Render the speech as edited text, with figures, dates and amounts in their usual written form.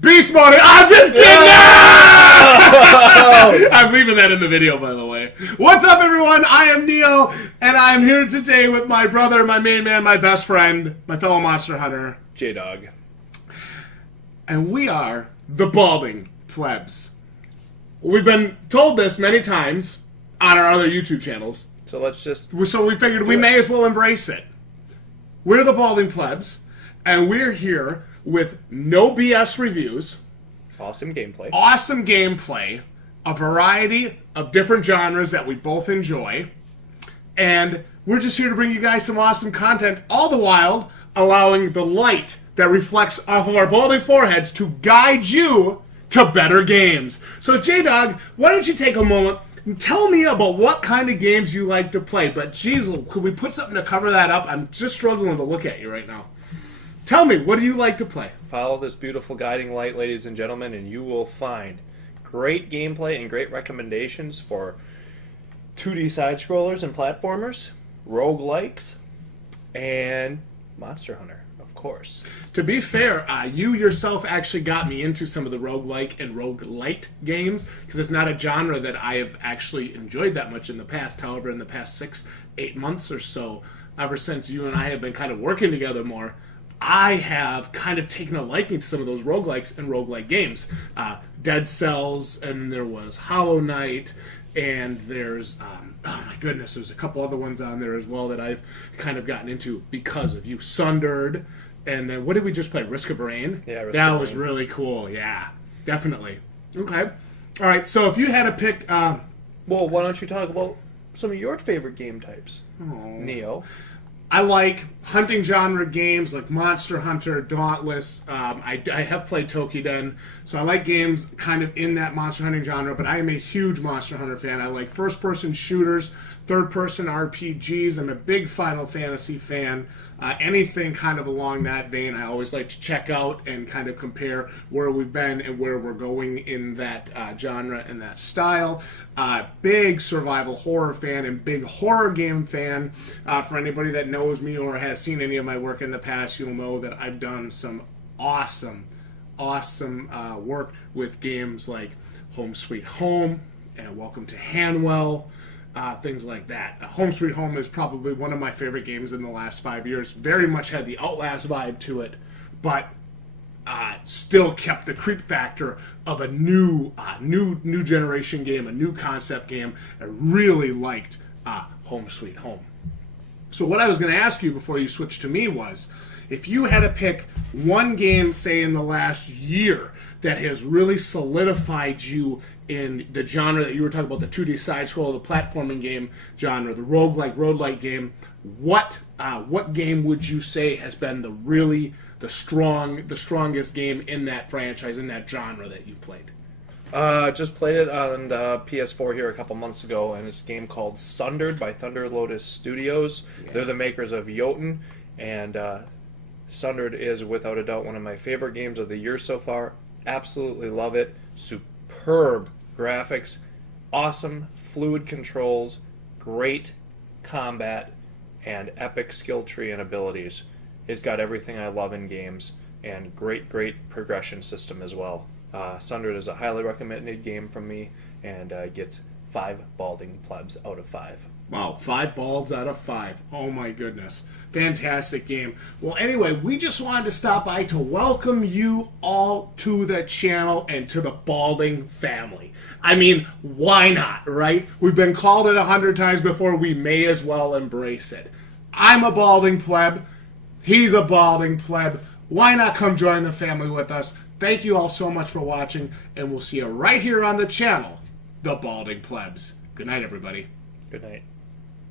Beast Mode. I'm just kidding. I'm leaving that in the video, by the way. What's up, everyone? I am Neo, and I'm here today with my brother, my main man, my best friend, my fellow monster hunter, J-Dog. And we are the Balding Plebs. We've been told this many times on our other YouTube channels. So let's just... So we figured we may as well embrace it. We're the Balding Plebs, and we're here with no BS reviews. Awesome gameplay. Awesome gameplay. A variety of different genres that we both enjoy. And we're just here to bring you guys some awesome content, all the while allowing the light that reflects off of our balding foreheads to guide you to better games. So, J-Dog, why don't you take a moment and tell me about what kind of games you like to play. But, geez, could we put something to cover that up? I'm just struggling to look at you right now. Tell me, what do you like to play? Follow this beautiful guiding light, ladies and gentlemen, and you will find great gameplay and great recommendations for 2D side-scrollers and platformers, roguelikes, and Monster Hunter, of course. To be fair, you yourself actually got me into some of the roguelike and roguelite games, because it's not a genre that I have actually enjoyed that much in the past. However, in the past 6-8 months or so, ever since you and I have been kind of working together more, I have kind of taken a liking to some of those roguelikes and roguelike games. Dead Cells, and there was Hollow Knight, and there's, oh my goodness, there's a couple other ones on there as well that I've kind of gotten into because of you. Sundered, and then what did we just play? Risk of Rain? Yeah, Risk that of was Rain. really cool, yeah, definitely. Okay. All right, so if you had to pick... well, why don't you talk about some of your favorite game types, Neo? I like hunting genre games like Monster Hunter, Dauntless. I have played Tokiden, so I like games kind of in that monster hunting genre, but I am a huge Monster Hunter fan. I like first-person shooters, third-person RPGs. I'm a big Final Fantasy fan. Anything kind of along that vein, I always like to check out and kind of compare where we've been and where we're going in that genre and that style. Big survival horror fan and big horror game fan. For anybody that knows me or has seen any of my work in the past, you'll know that I've done some awesome work with games like Home Sweet Home and Welcome to Hanwell. Things like that. Home Sweet Home is probably one of my favorite games in the last 5 years. Very much had the Outlast vibe to it, but still kept the creep factor of a new generation game, a new concept game. I really liked Home Sweet Home. So what I was going to ask you before you switched to me was, if you had to pick one game, say in the last year, that has really solidified you in the genre that you were talking about, the 2D side-scroll, the platforming game genre, the roguelike game, what game would you say has been the strongest game in that franchise, in that genre that you've played? Just played it on PS4 here a couple months ago, and it's a game called Sundered by Thunder Lotus Studios. Yeah. They're the makers of Jotun, and Sundered is without a doubt one of my favorite games of the year so far. Absolutely love it. Superb graphics, awesome fluid controls, great combat, and epic skill tree and abilities. It's got everything I love in games, and great progression system as well. Sundered is a highly recommended game from me, and gets 5 Balding Plebs out of 5. Wow, 5 balds out of 5. Oh my goodness. Fantastic game. Well, anyway, we just wanted to stop by to welcome you all to the channel and to the Balding family. I mean, why not, right? We've been called it 100 times before. We may as well embrace it. I'm a Balding Pleb. He's a Balding Pleb. Why not come join the family with us? Thank you all so much for watching, and we'll see you right here on the channel, the Balding Plebs. Good night, everybody. Good night.